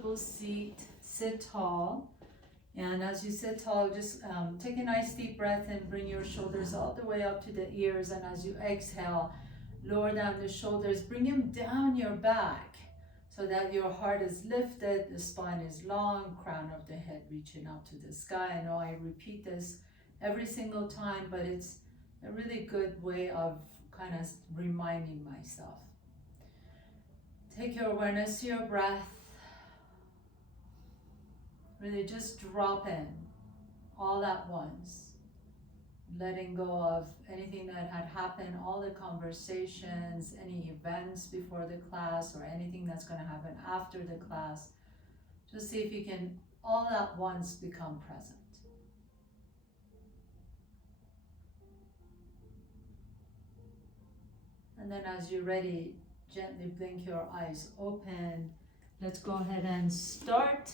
comfortable seat, sit tall. And as you sit tall, just take a nice deep breath and bring your shoulders all the way up to the ears. And as you exhale, lower down the shoulders, bring them down your back so that your heart is lifted, the spine is long, crown of the head reaching up to the sky. I know I repeat this every single time, but it's a really good way of kind of reminding myself. Take your awareness to your breath. Really just drop in all at once. Letting go of anything that had happened, all the conversations, any events before the class, or anything that's going to happen after the class. Just see if you can all at once become present. And then as you're ready, gently blink your eyes open. Let's go ahead and start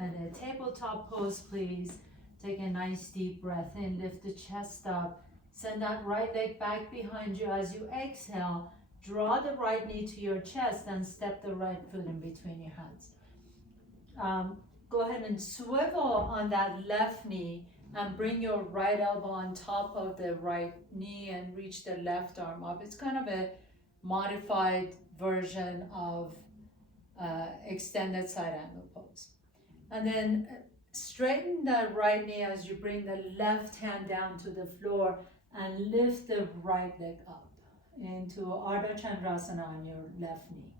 at a tabletop pose, please. Take a nice deep breath in, lift the chest up, send that right leg back behind you. As you exhale, draw the right knee to your chest and step the right foot in between your hands. Go ahead and swivel on that left knee and bring your right elbow on top of the right knee and reach the left arm up. It's kind of a modified version of extended side angle pose. And then straighten that right knee as you bring the left hand down to the floor and lift the right leg up into Ardha Chandrasana on your left knee.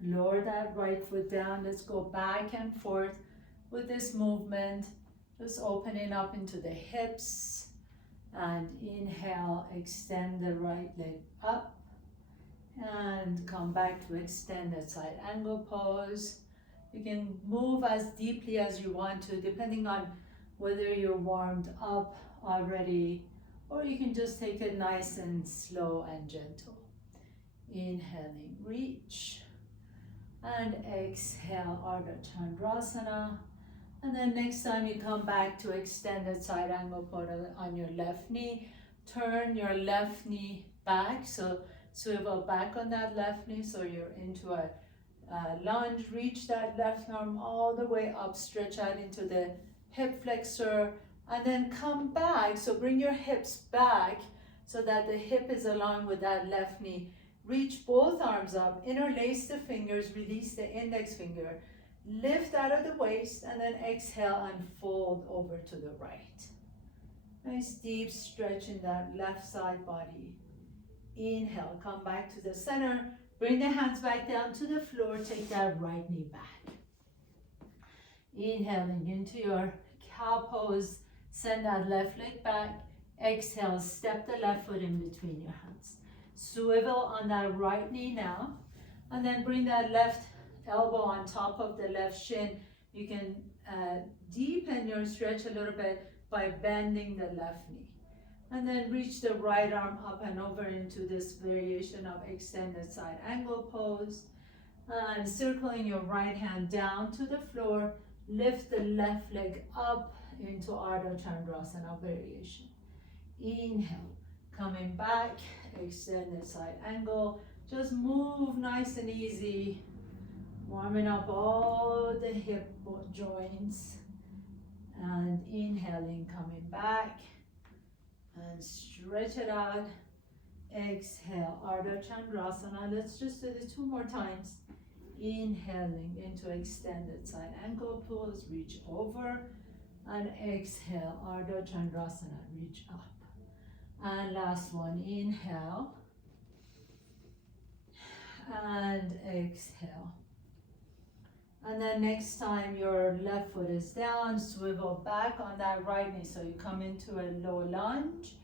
Lower that right foot down. Let's go back and forth with this movement. Just opening up into the hips. And inhale, extend the right leg up. And come back to extended side angle pose. You can move as deeply as you want to, depending on whether you're warmed up already, or you can just take it nice and slow and gentle. Inhaling, reach, and exhale, Ardha Chandrasana. And then next time you come back to extended side angle pose on your left knee, turn your left knee back, so swivel back on that left knee, so you're into a lunge. Reach that left arm all the way up, stretch out into the hip flexor, and then come back. So bring your hips back so that the hip is along with that left knee. Reach both arms up, interlace the fingers, release the index finger, lift out of the waist, and then exhale and fold over to the right. Nice deep stretch in that left side body. Inhale, come back to the center. Bring the hands back down to the floor. Take that right knee back. Inhaling into your cow pose. Send that left leg back. Exhale, step the left foot in between your hands. Swivel on that right knee now. And then bring that left elbow on top of the left shin. You can deepen your stretch a little bit by bending the left knee. And then reach the right arm up and over into this variation of extended side angle pose. And circling your right hand down to the floor, lift the left leg up into Ardha Chandrasana variation. Inhale, coming back, extended side angle. Just move nice and easy, warming up all the hip joints. And inhaling, coming back. And stretch it out. Exhale, Ardha Chandrasana. Let's just do this 2 more times. Inhaling into extended side ankle pose, reach over. And exhale, Ardha Chandrasana, reach up. And last one, inhale. And exhale. And then next time your left foot is down, swivel back on that right knee. So you come into a low lunge.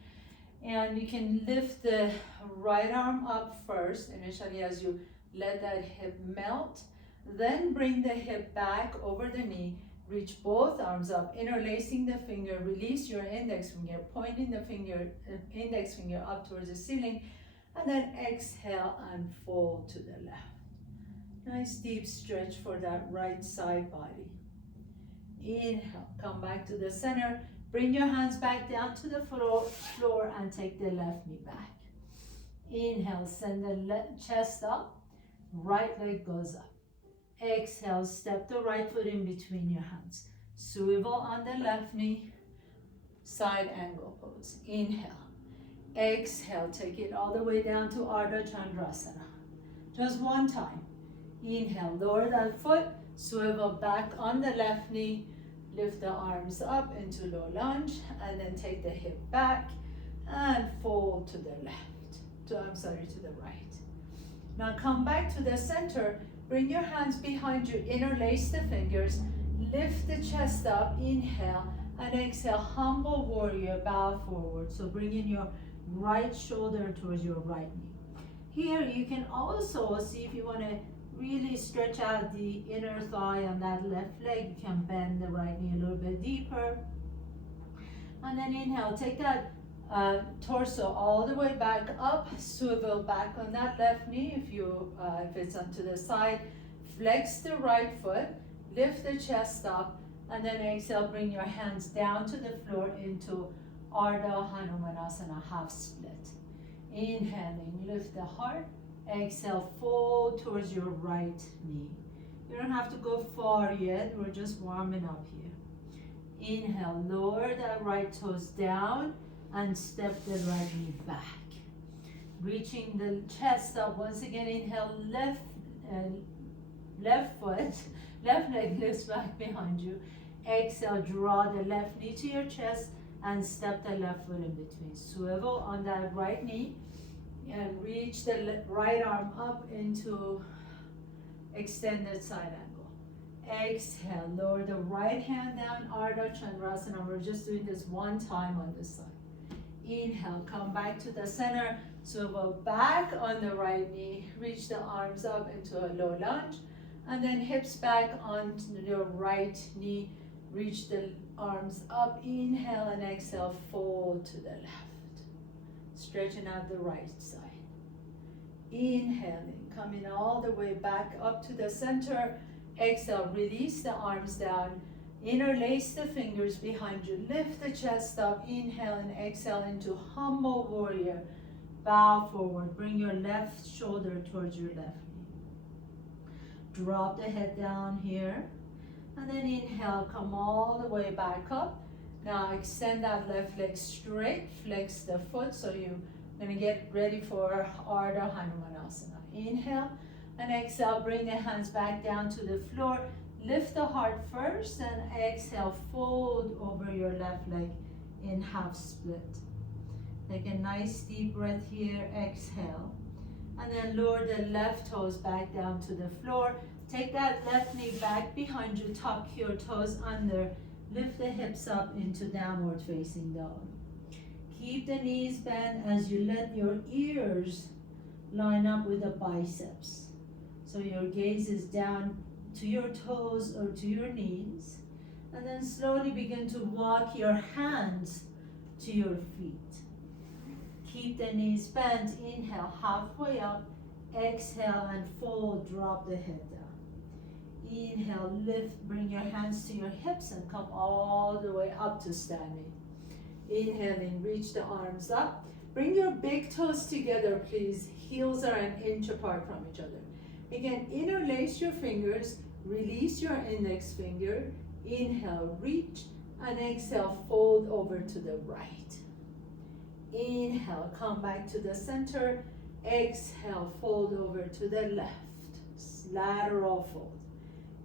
And you can lift the right arm up first, initially as you let that hip melt. Then bring the hip back over the knee. Reach both arms up, interlacing the finger. Release your index finger, pointing the index finger up towards the ceiling. And then exhale and fold to the left. Nice deep stretch for that right side body. Inhale, come back to the center. Bring your hands back down to the floor and take the left knee back. Inhale, send the chest up. Right leg goes up. Exhale, step the right foot in between your hands. Swivel on the left knee, side angle pose. Inhale. Exhale, take it all the way down to Ardha Chandrasana. Just one time. Inhale, lower that foot, swivel back on the left knee, lift the arms up into low lunge, and then take the hip back and fold to the left. To the right. Now come back to the center. Bring your hands behind you, interlace the fingers, lift the chest up, inhale, and exhale, humble warrior, bow forward. So bring in your right shoulder towards your right knee. Here you can also see if you want to really stretch out the inner thigh on that left leg. You can bend the right knee a little bit deeper. And then inhale, take that torso all the way back up, swivel back on that left knee if it's onto the side. Flex the right foot, lift the chest up, and then exhale, bring your hands down to the floor into Ardha Hanumanasana, half split. Inhaling, lift the heart. Exhale, fold towards your right knee. You don't have to go far yet, we're just warming up here. Inhale, lower that right toes down and step the right knee back. Reaching the chest up, once again, inhale, left foot, left leg lifts back behind you. Exhale, draw the left knee to your chest and step the left foot in between. Swivel on that right knee and reach the right arm up into extended side angle. Exhale, lower the right hand down, Ardha Chandrasana. We're just doing this one time on this side. Inhale, come back to the center, swivel back on the right knee, reach the arms up into a low lunge, and then hips back on your right knee, reach the arms up, inhale and exhale, fold to the left. Stretching out the right side. Inhaling, coming all the way back up to the center. Exhale, release the arms down. Interlace the fingers behind you. Lift the chest up. Inhale and exhale into humble warrior. Bow forward. Bring your left shoulder towards your left knee. Drop the head down here. And then inhale, come all the way back up. Now extend that left leg straight. Flex the foot so you're going to get ready for Ardha Hanumanasana. Inhale and exhale. Bring the hands back down to the floor. Lift the heart first and exhale, fold over your left leg in half split. Take a nice deep breath here, exhale. And then lower the left toes back down to the floor. Take that left knee back behind you, tuck your toes under. Lift the hips up into downward facing dog. Keep the knees bent as you let your ears line up with the biceps. So your gaze is down to your toes or to your knees, and then slowly begin to walk your hands to your feet. Keep the knees bent. Inhale, halfway up. Exhale and fold, drop the head down. Inhale, lift, bring your hands to your hips and come all the way up to standing. Inhaling, reach the arms up. Bring your big toes together, please. Heels are an inch apart from each other. Again, interlace your fingers, release your index finger, inhale, reach, and exhale, fold over to the right. Inhale, come back to the center, exhale, fold over to the left, lateral fold.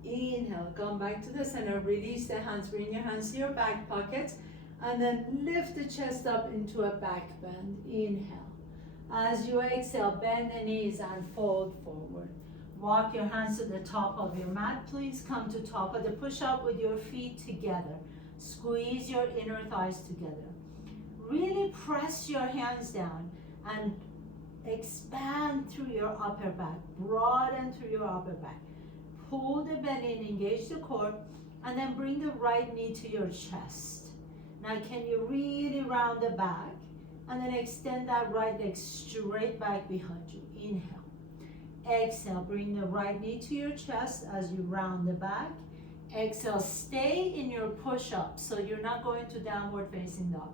Inhale, come back to the center, release the hands, bring your hands to your back pockets, and then lift the chest up into a back bend. Inhale. As you exhale, bend the knees and fold forward. Walk your hands to the top of your mat. Please come to top of the push-up with your feet together. Squeeze your inner thighs together. Really press your hands down and expand through your upper back. Broaden through your upper back. Pull the belly in, engage the core, and then bring the right knee to your chest. Now can you really round the back? And then extend that right leg straight back behind you. Inhale. Exhale, bring the right knee to your chest as you round the back. Exhale, stay in your push-up, so you're not going to downward facing dog.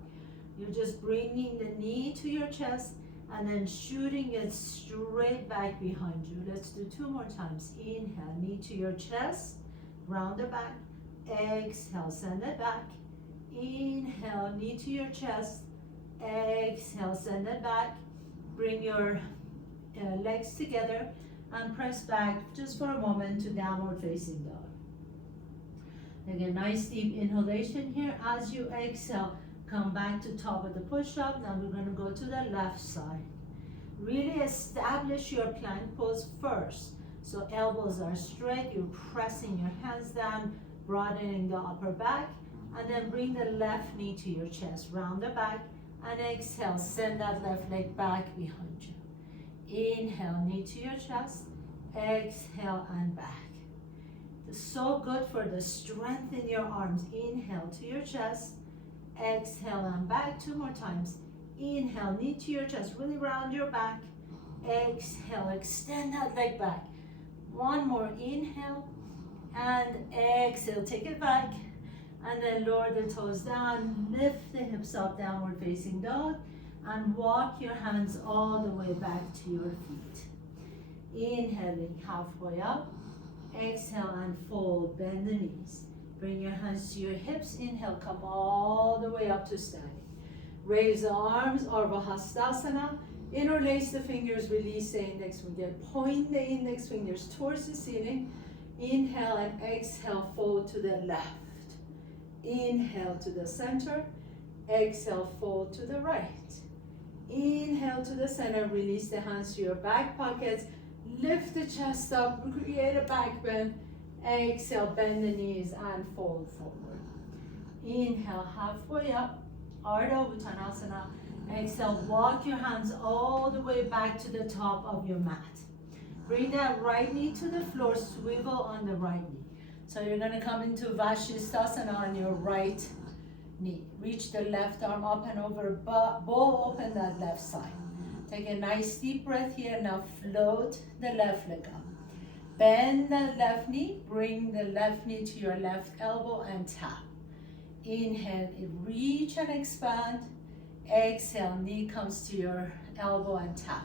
You're just bringing the knee to your chest and then shooting it straight back behind you. Let's do 2 more times. Inhale, knee to your chest, round the back. Exhale, send it back. Inhale, knee to your chest. Exhale, send it back. Bring your legs together and press back just for a moment to downward facing dog. Again, nice deep inhalation here. As you exhale, come back to top of the push-up. Now we're going to go to the left side. Really establish your plank pose first. So elbows are straight, you're pressing your hands down, broadening the upper back, and then bring the left knee to your chest, round the back, and exhale, send that left leg back behind you. Inhale, knee to your chest, exhale and back. It's so good for the strength in your arms. Inhale to your chest, exhale and back. 2 more times. Inhale, knee to your chest, really round your back. Exhale, extend that leg back. 1 more, inhale and exhale, take it back. And then lower the toes down, lift the hips up, downward facing dog, and walk your hands all the way back to your feet. Inhaling halfway up, exhale and fold, bend the knees. Bring your hands to your hips, inhale, come all the way up to standing. Raise the arms, Ardha Hastasana. Interlace the fingers, release the index finger. Point the index fingers towards the ceiling. Inhale and exhale, fold to the left. Inhale to the center. Exhale, fold to the right. Inhale to the center, release the hands to your back pockets. Lift the chest up, create a back bend. Exhale, bend the knees and fold forward. Inhale, halfway up, Ardha Uttanasana. Exhale, walk your hands all the way back to the top of your mat. Bring that right knee to the floor, swivel on the right knee. So you're gonna come into Vashisthasana on your right knee. Reach the left arm up and over, bow open that left side. Take a nice deep breath here. Now float the left leg up. Bend the left knee, bring the left knee to your left elbow and tap. Inhale, reach and expand. Exhale, knee comes to your elbow and tap.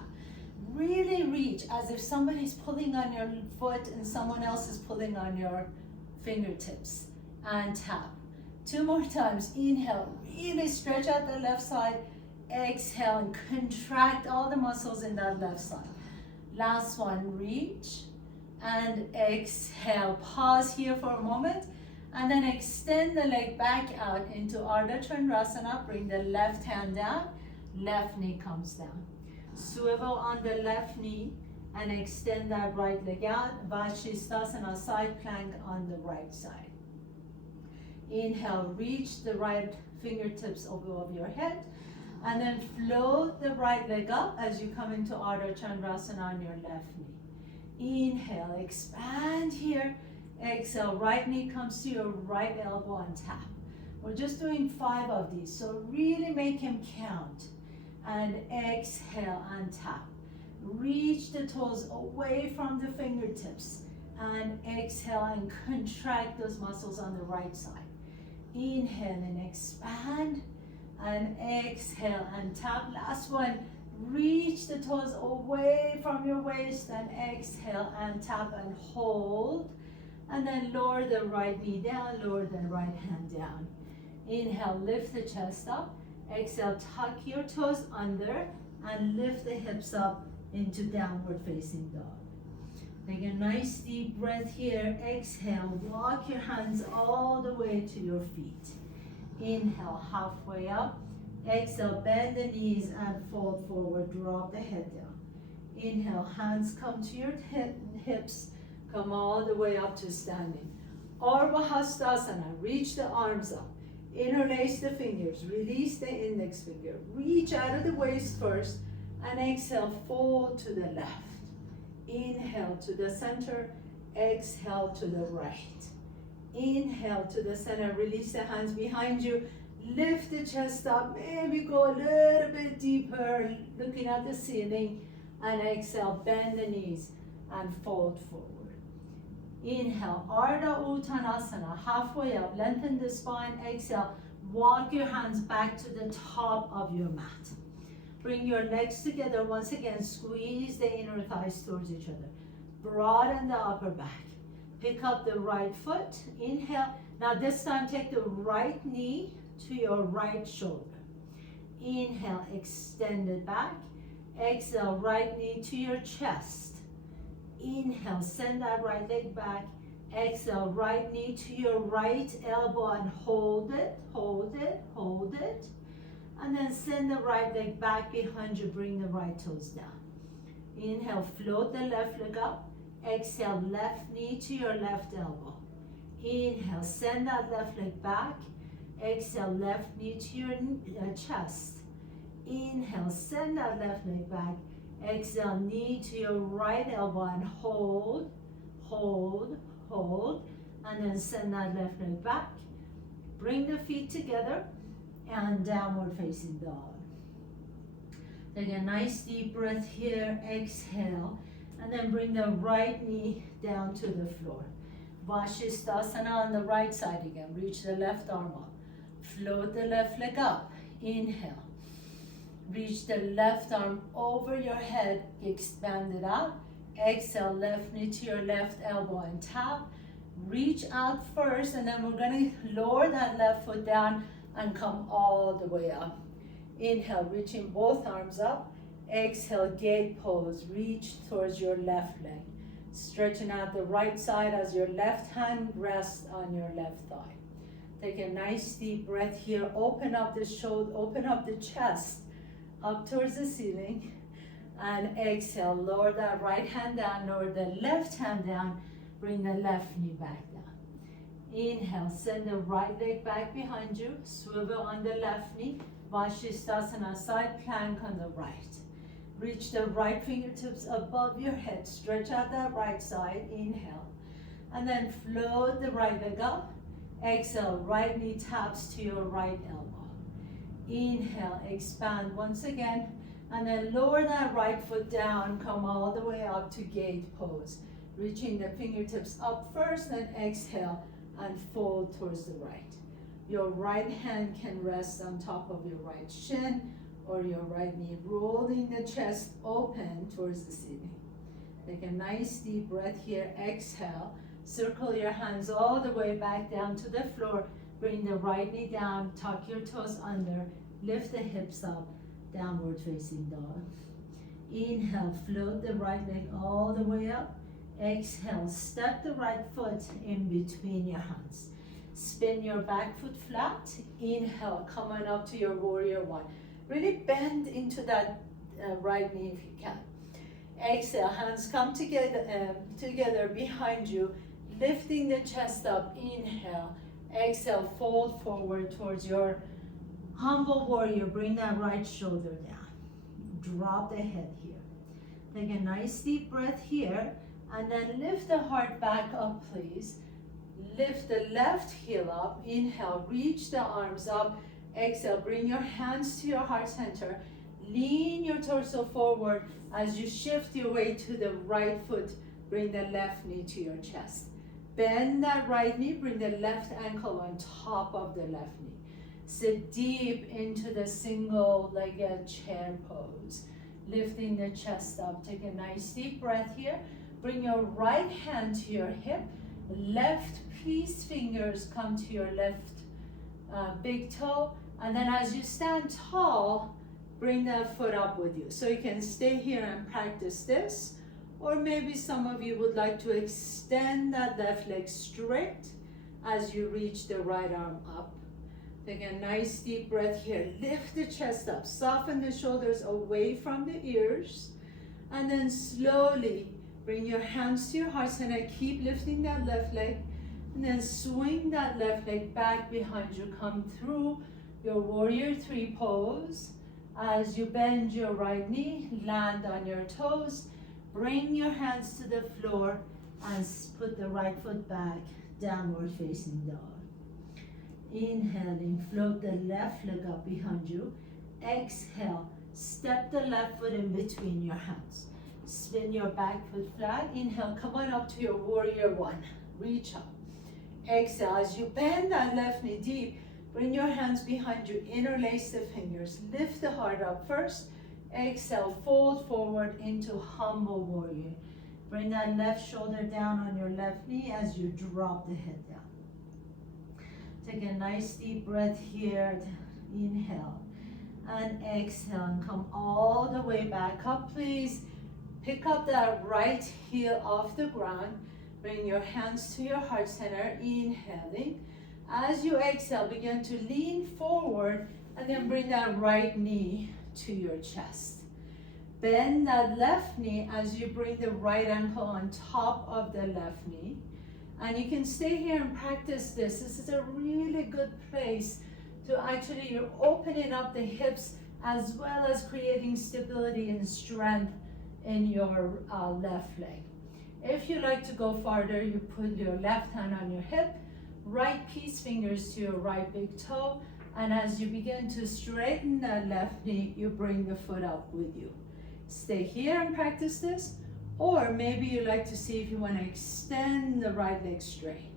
Really reach as if somebody's pulling on your foot and someone else is pulling on your fingertips, and tap. 2 more times. Inhale, really stretch out the left side. Exhale and contract all the muscles in that left side. Last one, reach and exhale. Pause here for a moment and then extend the leg back out into Ardha Chandrasana. Bring the left hand down, left knee comes down. Swivel on the left knee and extend that right leg out. Vashisthasana, side plank on the right side. Inhale, reach the right fingertips above your head. And then float the right leg up as you come into Ardha Chandrasana on your left knee. Inhale, expand here. Exhale, right knee comes to your right elbow and tap. We're just doing 5 of these, so really make them count. And exhale and tap. Reach the toes away from the fingertips. And exhale and contract those muscles on the right side. Inhale and expand. And exhale and tap. Last one, reach the toes away from your waist and exhale and tap and hold. And then lower the right knee down, lower the right hand down. Inhale, lift the chest up. Exhale, tuck your toes under and lift the hips up into downward facing dog. Take a nice deep breath here. Exhale, walk your hands all the way to your feet. Inhale, halfway up. Exhale, bend the knees and fold forward, drop the head down. Inhale, hands come to your hips, come all the way up to standing. Ardha Hastasana, reach the arms up. Interlace the fingers, release the index finger. Reach out of the waist first and exhale, fold to the left. Inhale to the center, exhale to the right. Inhale to the center, release the hands behind you. Lift the chest up, maybe go a little bit deeper, looking at the ceiling. And exhale, bend the knees and fold forward. Inhale, Ardha Uttanasana, halfway up, lengthen the spine. Exhale, walk your hands back to the top of your mat. Bring your legs together. Once again, squeeze the inner thighs towards each other. Broaden the upper back. Pick up the right foot. Inhale. Now this time take the right knee to your right shoulder. Inhale, extend it back. Exhale, right knee to your chest. Inhale, send that right leg back. Exhale, right knee to your right elbow and hold it, hold it, hold it. And then send the right leg back behind you, bring the right toes down. Inhale, float the left leg up. Exhale, left knee to your left elbow. Inhale, send that left leg back. Exhale, left knee to your chest. Inhale, send that left leg back. Exhale, knee to your right elbow and hold, hold, hold. And then send that left leg back. Bring the feet together and downward facing dog. Take a nice deep breath here. Exhale. And then bring the right knee down to the floor. Vashisthasana on the right side again. Reach the left arm up. Float the left leg up. Inhale. Reach the left arm over your head. Expand it out. Exhale, left knee to your left elbow and tap. Reach out first, and then we're going to lower that left foot down and come all the way up. Inhale, reaching both arms up. Exhale, gate pose. Reach towards your left leg. Stretching out the right side as your left hand rests on your left thigh. Take a nice deep breath here. Open up the shoulder, open up the chest up towards the ceiling. And exhale, lower that right hand down, lower the left hand down. Bring the left knee back down. Inhale, send the right leg back behind you. Swivel on the left knee. Vashisthasana, side plank on the right. Reach the right fingertips above your head. Stretch out that right side. Inhale. And then float the right leg up. Exhale, right knee taps to your right elbow. Inhale, expand once again. And then lower that right foot down. Come all the way up to gate pose. Reaching the fingertips up first, then exhale and fold towards the right. Your right hand can rest on top of your right shin or your right knee, rolling the chest open towards the ceiling. Take a nice deep breath here. Exhale. Circle your hands all the way back down to the floor. Bring the right knee down. Tuck your toes under. Lift the hips up. Downward facing dog. Inhale. Float the right leg all the way up. Exhale. Step the right foot in between your hands. Spin your back foot flat. Inhale. Come on up to your warrior one. Really bend into that right knee if you can. Exhale, hands come together behind you, lifting the chest up. Inhale. Exhale, fold forward towards your humble warrior. Bring that right shoulder down. Drop the head here. Take a nice deep breath here, and then lift the heart back up, please. Lift the left heel up. Inhale, reach the arms up. Exhale, bring your hands to your heart center. Lean your torso forward as you shift your weight to the right foot. Bring the left knee to your chest. Bend that right knee, bring the left ankle on top of the left knee. Sit deep into the single-legged chair pose. Lifting the chest up. Take a nice deep breath here. Bring your right hand to your hip. Left peace fingers come to your left big toe. And then as you stand tall, bring that foot up with you. So you can stay here and practice this. Or maybe some of you would like to extend that left leg straight as you reach the right arm up. Take a nice deep breath here. Lift the chest up. Soften the shoulders away from the ears. And then slowly bring your hands to your heart center. Keep lifting that left leg. And then swing that left leg back behind you. Come through your warrior three pose. As you bend your right knee, land on your toes. Bring your hands to the floor and put the right foot back, downward facing dog. Inhaling, float the left leg up behind you. Exhale, step the left foot in between your hands. Spin your back foot flat. Inhale, come on up to your warrior one. Reach up. Exhale, as you bend that left knee deep, bring your hands behind you, interlace the fingers. Lift the heart up first. Exhale, fold forward into humble warrior. Bring that left shoulder down on your left knee as you drop the head down. Take a nice deep breath here. Inhale and exhale and come all the way back up, please. Pick up that right heel off the ground. Bring your hands to your heart center, inhaling. As you exhale, begin to lean forward and then bring that right knee to your chest. Bend that left knee as you bring the right ankle on top of the left knee. And you can stay here and practice this. This is a really good place to actually, you're opening up the hips as well as creating stability and strength in your left leg. If you like to go farther, you put your left hand on your hip, right peace fingers to your right big toe, and as you begin to straighten that left knee, you bring the foot up with you. Stay here and practice this, or maybe you like to see if you want to extend the right leg straight.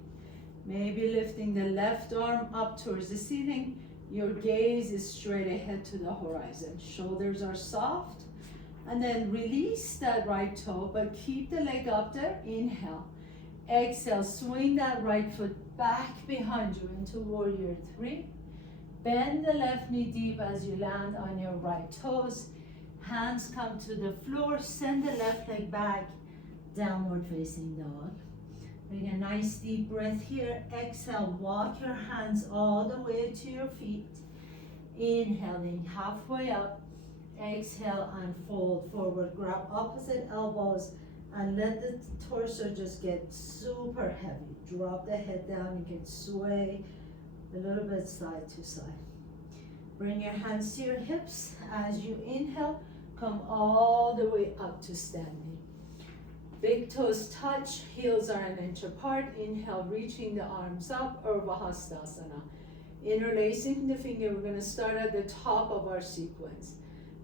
Maybe lifting the left arm up towards the ceiling, your gaze is straight ahead to the horizon. Shoulders are soft, and then release that right toe, but keep the leg up there. Inhale. Exhale, swing that right foot back behind you into warrior three. Bend the left knee deep as you land on your right toes. Hands come to the floor, send the left leg back, downward facing dog. Take a nice deep breath here. Exhale, walk your hands all the way to your feet. Inhaling halfway up. Exhale and fold forward. Grab opposite elbows and let the torso just get super heavy. Drop the head down. You can sway a little bit side to side. Bring your hands to your hips. As you inhale, come all the way up to standing. Big toes touch, heels are an inch apart. Inhale, reaching the arms up, Urdhva Hastasana. Interlacing the finger, we're going to start at the top of our sequence.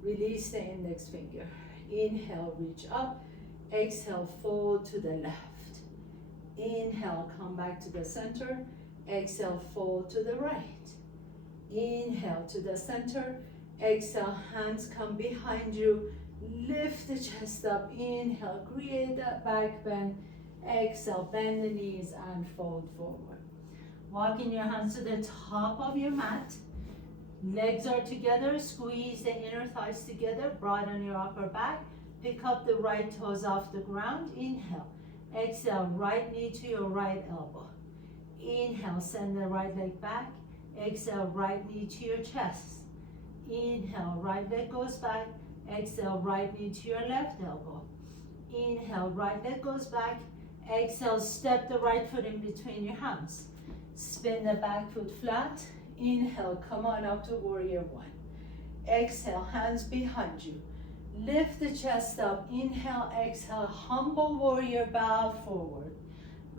Release the index finger. Inhale, reach up. Exhale, fold to the left. Inhale, come back to the center. Exhale, fold to the right. Inhale to the center. Exhale, hands come behind you. Lift the chest up. Inhale, create that back bend. Exhale, bend the knees and fold forward. Walking your hands to the top of your mat. Legs are together, squeeze the inner thighs together, broaden your upper back. Pick up the right toes off the ground. Inhale. Exhale, right knee to your right elbow. Inhale, send the right leg back. Exhale, right knee to your chest. Inhale, right leg goes back. Exhale, right knee to your left elbow. Inhale, right leg goes back. Exhale, step the right foot in between your hands. Spin the back foot flat. Inhale, come on up to warrior one. Exhale, hands behind you. Lift the chest up. Inhale, exhale, humble warrior, bow forward.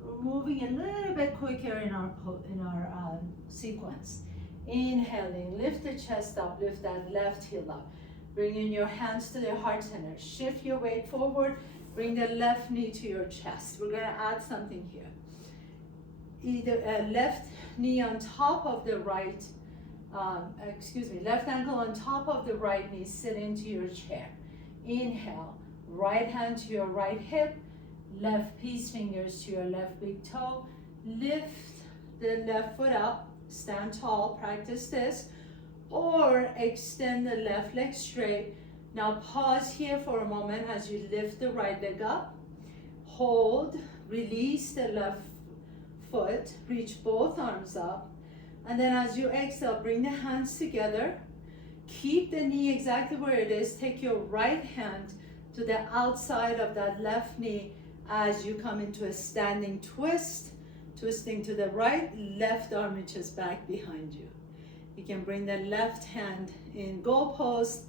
We're moving a little bit quicker in our sequence. Inhaling, lift the chest up, lift that left heel up. Bringing your hands to the heart center. Shift your weight forward. Bring the left knee to your chest. We're going to add something here. Either left knee on top of the right, left ankle on top of the right knee, sit into your chair. Inhale, right hand to your right hip, left peace fingers to your left big toe. Lift the left foot up, stand tall, practice this. Or extend the left leg straight. Now pause here for a moment as you lift the right leg up. Hold, release the left foot, reach both arms up. And then as you exhale, bring the hands together. Keep the knee exactly where it is. Take your right hand to the outside of that left knee as you come into a standing twist. Twisting to the right, left arm reaches back behind you. You can bring the left hand in goalpost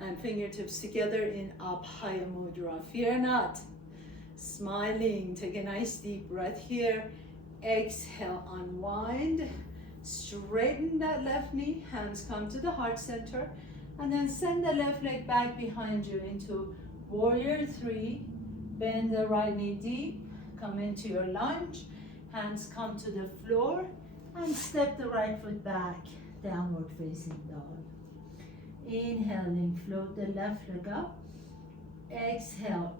and fingertips together in Abhaya Mudra. Fear not. Smiling, take a nice deep breath here. Exhale, unwind. Straighten that left knee, hands come to the heart center, and then send the left leg back behind you into warrior three. Bend the right knee deep, come into your lunge, hands come to the floor, and step the right foot back, downward facing dog. Inhaling, float the left leg up. Exhale.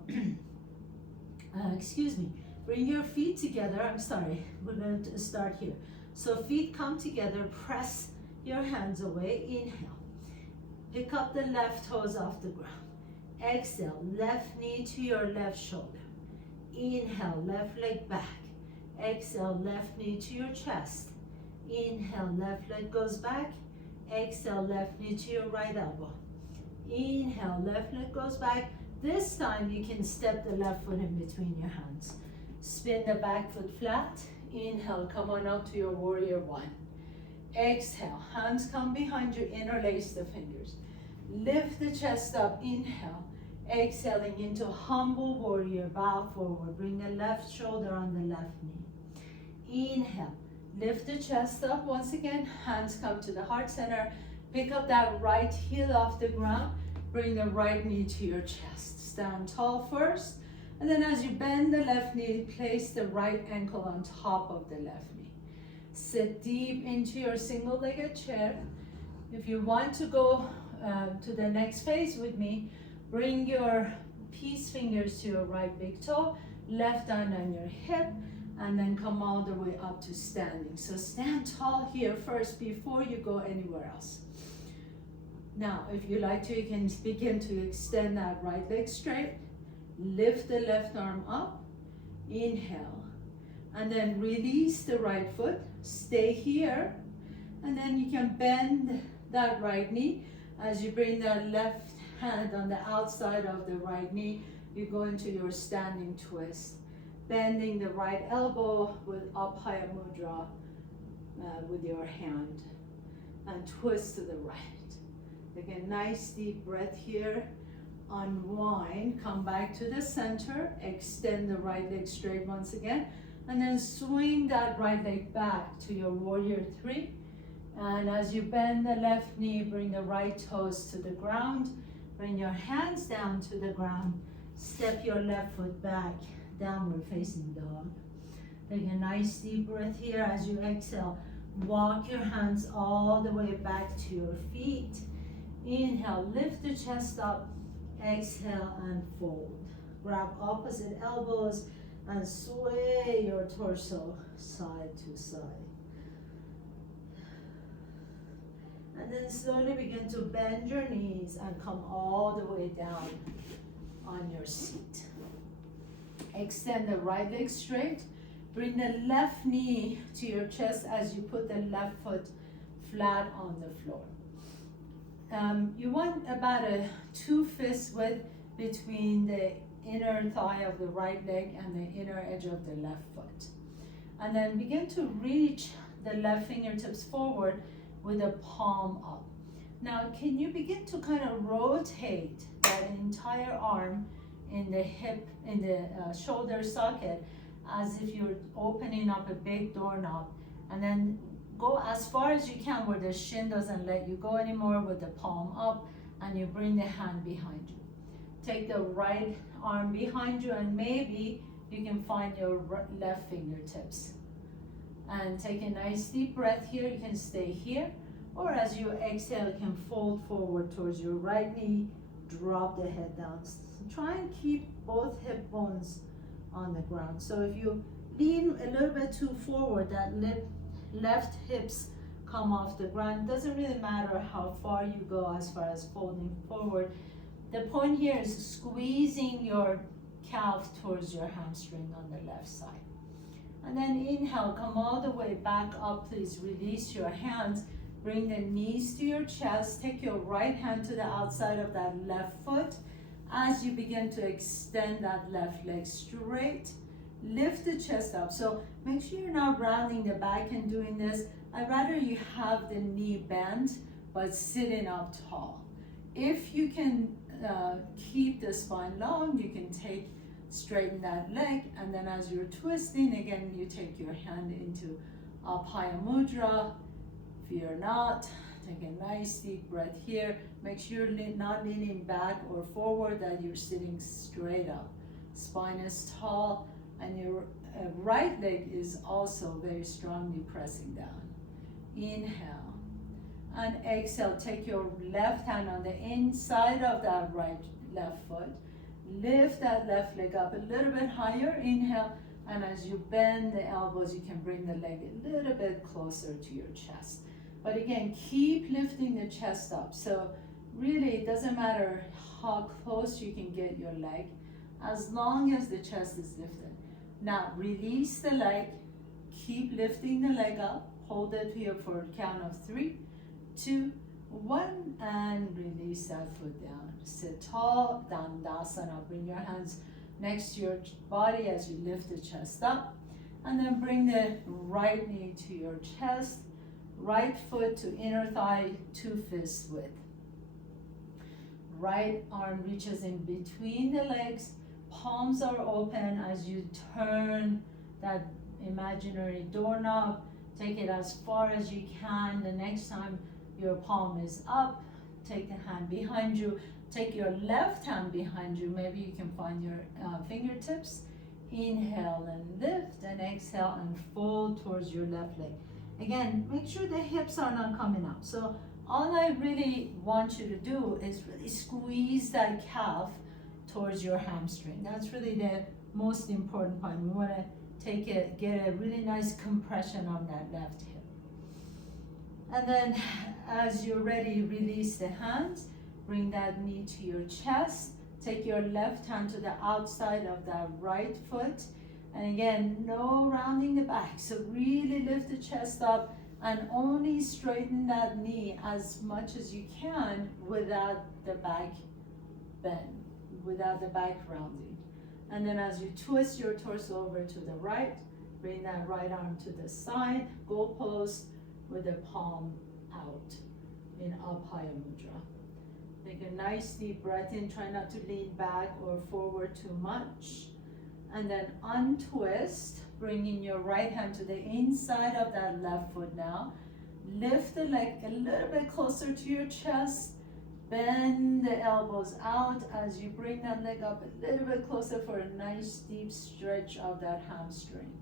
Excuse me. Bring your feet together. I'm sorry. We're going to start here. So feet come together. Press your hands away. Inhale. Pick up the left toes off the ground. Exhale. Left knee to your left shoulder. Inhale. Left leg back. Exhale. Left knee to your chest. Inhale. Left leg goes back. Exhale. Left knee to your right elbow. Inhale. Left leg goes back. This time you can step the left foot in between your hands. Spin the back foot flat. Inhale, come on up to your warrior one. Exhale, hands come behind you, interlace the fingers. Lift the chest up, inhale. Exhaling into humble warrior, bow forward. Bring the left shoulder on the left knee. Inhale, lift the chest up. Once again, hands come to the heart center. Pick up that right heel off the ground. Bring the right knee to your chest. Stand tall first. And then as you bend the left knee, place the right ankle on top of the left knee. Sit deep into your single-legged chair. If you want to go to the next phase with me, bring your peace fingers to your right big toe, left hand on your hip, and then come all the way up to standing. So stand tall here first before you go anywhere else. Now, if you like to, you can begin to extend that right leg straight. Lift the left arm up. Inhale. And then release the right foot. Stay here. And then you can bend that right knee. As you bring that left hand on the outside of the right knee, you go into your standing twist. Bending the right elbow with Abhaya Mudra with your hand. And twist to the right. Take a nice deep breath here. Unwind, come back to the center, extend the right leg straight once again, and then swing that right leg back to your warrior three. And as you bend the left knee, bring the right toes to the ground, bring your hands down to the ground, step your left foot back, downward facing dog. Take a nice deep breath here. As you exhale, walk your hands all the way back to your feet. Inhale, lift the chest up. Exhale and fold. Grab opposite elbows and sway your torso side to side. And then slowly begin to bend your knees and come all the way down on your seat. Extend the right leg straight. Bring the left knee to your chest as you put the left foot flat on the floor. You want about a 2 fist width between the inner thigh of the right leg and the inner edge of the left foot. And then begin to reach the left fingertips forward with the palm up. Now, can you begin to kind of rotate that entire arm in the hip, in the shoulder socket, as if you're opening up a big doorknob, and then go as far as you can where the shin doesn't let you go anymore with the palm up, and you bring the hand behind you. Take the right arm behind you, and maybe you can find your left fingertips. And take a nice deep breath here. You can stay here, or as you exhale, you can fold forward towards your right knee, drop the head down. Try and keep both hip bones on the ground. So if you lean a little bit too forward, that left hips come off the ground. It doesn't really matter how far you go as far as folding forward. The point here is squeezing your calf towards your hamstring on the left side. And then inhale, come all the way back up. Please release your hands. Bring the knees to your chest. Take your right hand to the outside of that left foot. As you begin to extend that left leg straight, lift the chest up. So make sure you're not rounding the back and doing this. I'd rather you have the knee bent, but sitting up tall. If you can keep the spine long, you can straighten that leg, and then as you're twisting, again, you take your hand into Abhaya Mudra. Fear not. Take a nice deep breath here. Make sure you're not leaning back or forward, that you're sitting straight up. Spine is tall, and your right leg is also very strongly pressing down. Inhale. and exhale. Take your left hand on the inside of that left foot. Lift that left leg up a little bit higher. Inhale, and as you bend the elbows, you can bring the leg a little bit closer to your chest. But again, keep lifting the chest up. So really, it doesn't matter how close you can get your leg, as long as the chest is lifted. Now, release the leg. Keep lifting the leg up. Hold it here for a count of 3, 2, 1, and release that foot down. Sit tall, Dandasana. Bring your hands next to your body as you lift the chest up. And then bring the right knee to your chest, right foot to inner thigh, 2 fists width. Right arm reaches in between the legs, palms are open as you turn that imaginary doorknob. Take it as far as you can. The next time your palm is up, take the hand behind you. Take your left hand behind you. Maybe you can find your fingertips. Inhale and lift, and exhale and fold towards your left leg. Again, make sure the hips are not coming up. So all I really want you to do is really squeeze that calf towards your hamstring. That's really the most important part. We want to get a really nice compression on that left hip. And then as you're ready, release the hands. Bring that knee to your chest. Take your left hand to the outside of that right foot. And again, no rounding the back. So really lift the chest up and only straighten that knee as much as you can without the back bend, without the back rounding. And then as you twist your torso over to the right, bring that right arm to the side, goalpost with the palm out in Abhaya Mudra. Take a nice deep breath in, try not to lean back or forward too much. And then untwist, bringing your right hand to the inside of that left foot now. Lift the leg a little bit closer to your chest. Bend the elbows out as you bring that leg up a little bit closer for a nice deep stretch of that hamstring.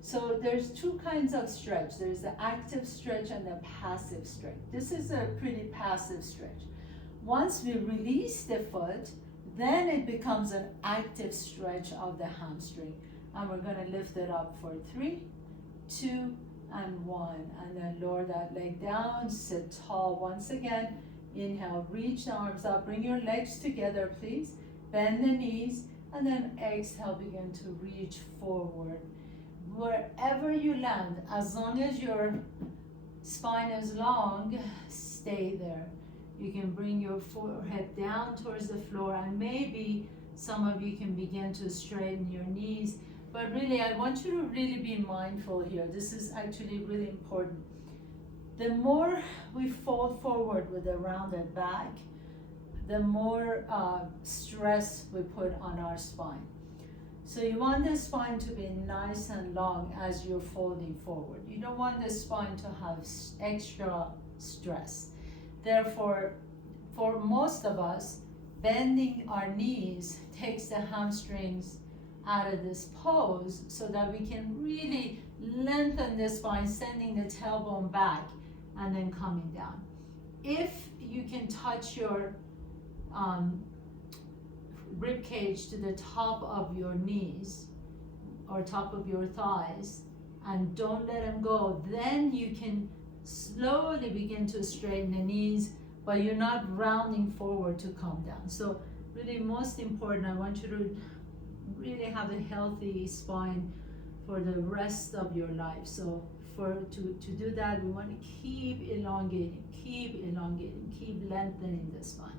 So there's 2 kinds of stretch. There's the active stretch and the passive stretch. This is a pretty passive stretch. Once we release the foot, then it becomes an active stretch of the hamstring. And we're going to lift it up for 3, 2, and 1. And then lower that leg down, sit tall once again. Inhale, reach the arms up, bring your legs together, please. Bend the knees, and then exhale, begin to reach forward. Wherever you land, as long as your spine is long, stay there. You can bring your forehead down towards the floor, and maybe some of you can begin to straighten your knees. But really, I want you to really be mindful here. This is actually really important. The more we fold forward with a rounded back, the more stress we put on our spine. So you want the spine to be nice and long as you're folding forward. You don't want the spine to have extra stress. Therefore, for most of us, bending our knees takes the hamstrings out of this pose so that we can really lengthen the spine, sending the tailbone back and then coming down. If you can touch your rib cage to the top of your knees or top of your thighs and don't let them go, then you can slowly begin to straighten the knees, but you're not rounding forward to come down. So really most important, I want you to really have a healthy spine for the rest of your life. So to do that, we want to keep elongating, keep lengthening the spine.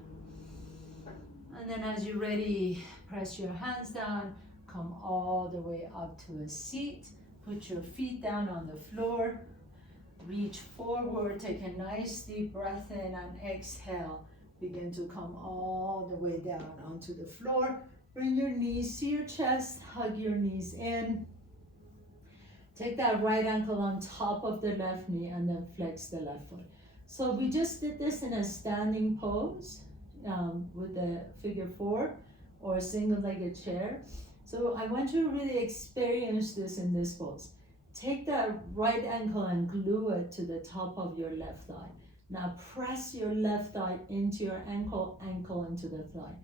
And then as you're ready, press your hands down, come all the way up to a seat, put your feet down on the floor, reach forward, take a nice deep breath in and exhale. Begin to come all the way down onto the floor. Bring your knees to your chest, hug your knees in. Take that right ankle on top of the left knee and then flex the left foot. So we just did this in a standing pose with the figure 4 or a single-legged chair. So I want you to really experience this in this pose. Take that right ankle and glue it to the top of your left thigh. Now press your left thigh into your ankle, ankle into the thigh.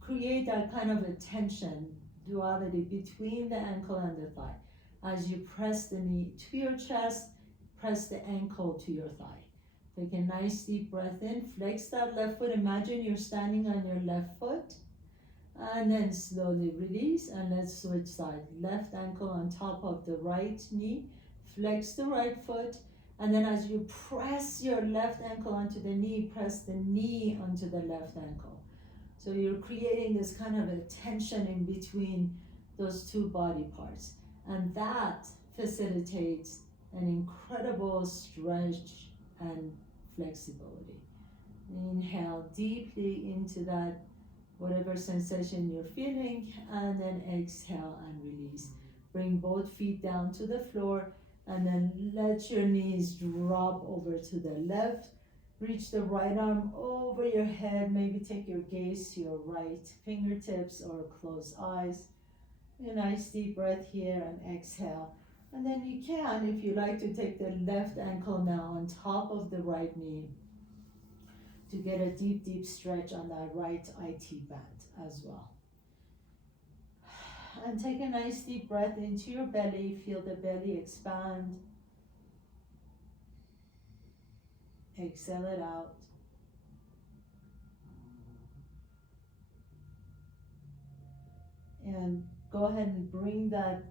Create that kind of a tension, duality between the ankle and the thigh. As you press the knee to your chest, press the ankle to your thigh. Take a nice deep breath in, flex that left foot. Imagine you're standing on your left foot. And then slowly release, and let's switch sides. Left ankle on top of the right knee. Flex the right foot. And then as you press your left ankle onto the knee, press the knee onto the left ankle. So you're creating this kind of a tension in between those two body parts. And that facilitates an incredible stretch and flexibility. Inhale deeply into that, whatever sensation you're feeling, and then exhale and release. Bring both feet down to the floor, and then let your knees drop over to the left. Reach the right arm over your head. Maybe take your gaze to your right fingertips or close eyes. A nice deep breath here and exhale. And then you can, if you like, to take the left ankle now on top of the right knee to get a deep, deep stretch on that right IT band as well. And take a nice deep breath into your belly. Feel the belly expand. Exhale it out. And go ahead and bring that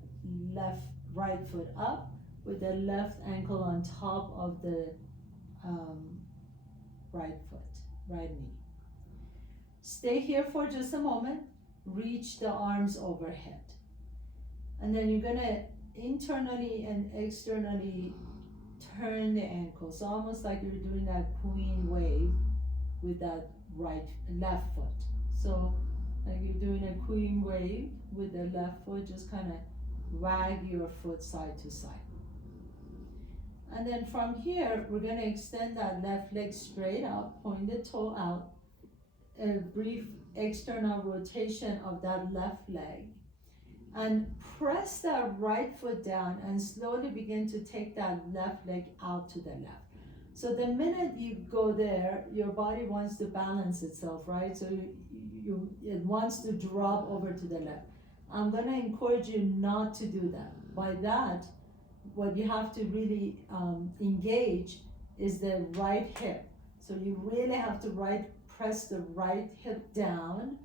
right foot up with the left ankle on top of the right foot, right knee. Stay here for just a moment. Reach the arms overhead. And then you're gonna internally and externally turn the ankle. So almost like you're doing that queen wave with that left foot. So like you're doing a queen wave with the left foot, just kind of wag your foot side to side. And then from here, we're gonna extend that left leg straight up, point the toe out, a brief external rotation of that left leg, and press that right foot down and slowly begin to take that left leg out to the left. So the minute you go there, your body wants to balance itself, right? So it wants to drop over to the left. I'm gonna encourage you not to do that. By that, what you have to really engage is the right hip. So you really have to press the right hip down,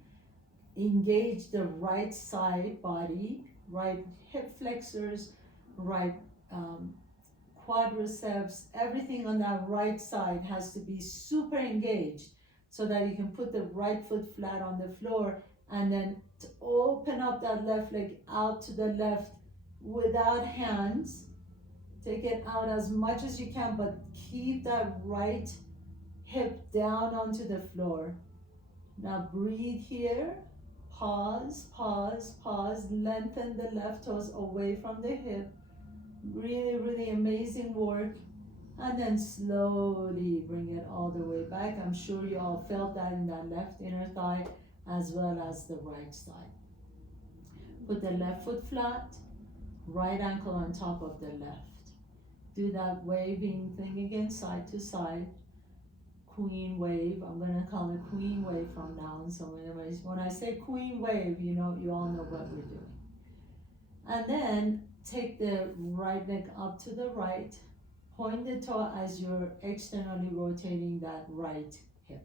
engage the right side body, right hip flexors, right quadriceps, everything on that right side has to be super engaged so that you can put the right foot flat on the floor, and then to open up that left leg out to the left without hands. Take it out as much as you can, but keep that right hip down onto the floor. Now breathe here. Pause, pause, pause. Lengthen the left toes away from the hip. Really, really amazing work. And then slowly bring it all the way back. I'm sure you all felt that in that left inner thigh as well as the right side. Put the left foot flat, right ankle on top of the left. Do that waving thing again, side to side. Queen wave. I'm gonna call it queen wave from now on. So when I say queen wave, you all know what we're doing. And then take the right leg up to the right. Point the toe as you're externally rotating that right hip.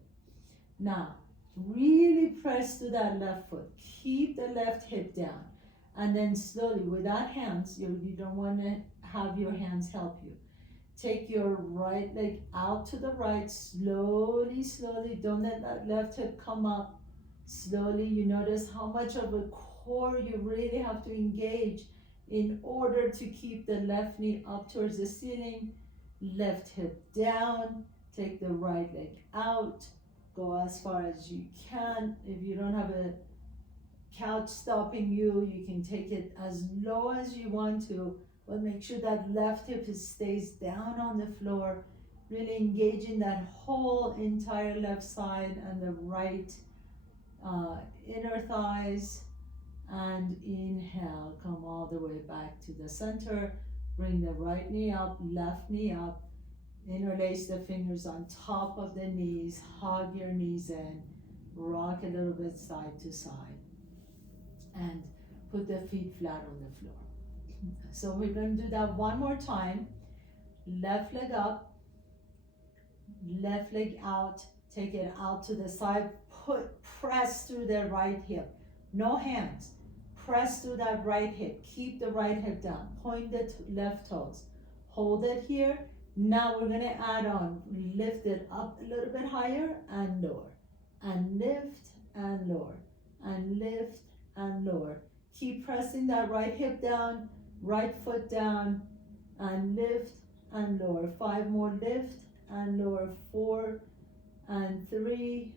Now, really press to that left foot. Keep the left hip down. And then slowly, without hands, you don't want to have your hands help you. Take your right leg out to the right, slowly, slowly. Don't let that left hip come up. Slowly, you notice how much of a core you really have to engage in order to keep the left knee up towards the ceiling. Left hip down, take the right leg out, go as far as you can. If you don't have a couch stopping you, you can take it as low as you want to, but make sure that left hip stays down on the floor, really engaging that whole entire left side and the right inner thighs. And inhale, come all the way back to the center. Bring the right knee up, left knee up. Interlace the fingers on top of the knees, hug your knees in, rock a little bit side to side, and put the feet flat on the floor. So we're going to do that one more time. Left leg up, left leg out, take it out to the side, press through the right hip. No hands. Press through that right hip. Keep the right hip down. Point the left toes. Hold it here. Now we're going to add on. Lift it up a little bit higher and lower. And lift and lower. And lift and lower. Keep pressing that right hip down, right foot down, and lift and lower. 5 more, lift and lower. 4 and 3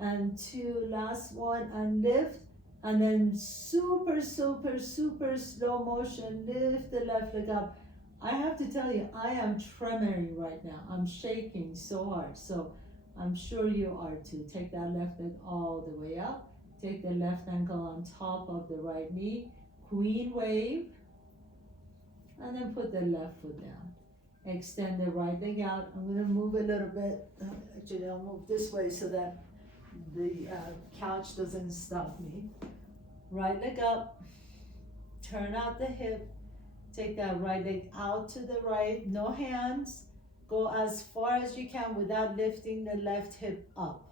and 2. Last one, and lift. And then super, super, super slow motion, lift the left leg up. I have to tell you, I am tremoring right now. I'm shaking so hard. So I'm sure you are too. Take that left leg all the way up. Take the left ankle on top of the right knee. Queen wave. And then put the left foot down. Extend the right leg out. I'm going to move a little bit. Actually, I'll move this way so that the couch doesn't stop me. Right leg up, turn out the hip, take that right leg out to the right, no hands, go as far as you can without lifting the left hip up.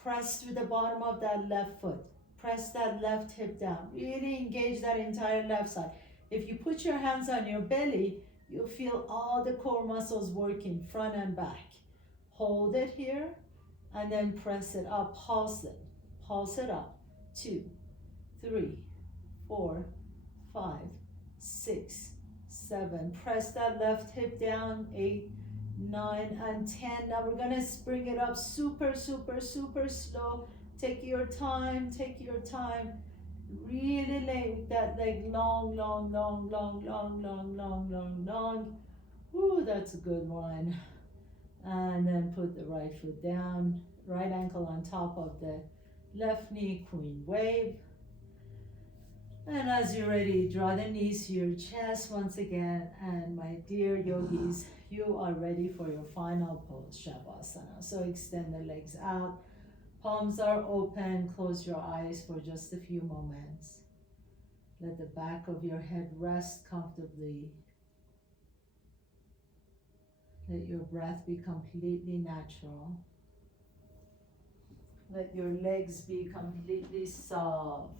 Press through the bottom of that left foot, press that left hip down, really engage that entire left side. If you put your hands on your belly, you'll feel all the core muscles working front and back. Hold it here, and then press it up, pulse it up, 2, 3, 4, 5, 6, 7. Press that left hip down. 8, 9, and 10. Now we're gonna bring it up super, super, super slow. Take your time, take your time. Really make that leg long, long, long, long, long, long, long, long, long. Ooh, that's a good one. And then put the right foot down, right ankle on top of the left knee, queen wave. And as you're ready, draw the knees to your chest once again. And my dear yogis, you are ready for your final pose, Shavasana. So extend the legs out. Palms are open. Close your eyes for just a few moments. Let the back of your head rest comfortably. Let your breath be completely natural. Let your legs be completely soft.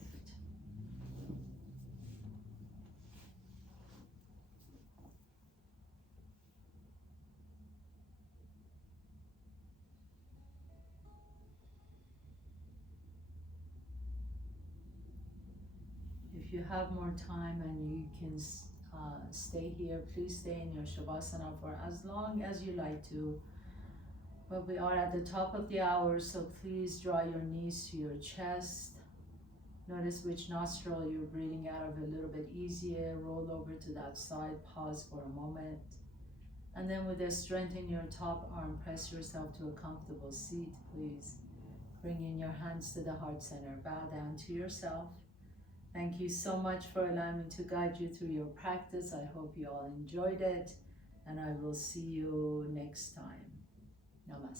If you have more time and you can stay here, please stay in your Shavasana for as long as you like to. But we are at the top of the hour, so please draw your knees to your chest. Notice which nostril you're breathing out of a little bit easier. Roll over to that side, pause for a moment. And then with the strength in your top arm, press yourself to a comfortable seat, please. Bring in your hands to the heart center. Bow down to yourself. Thank you so much for allowing me to guide you through your practice. I hope you all enjoyed it, and I will see you next time. Namaste.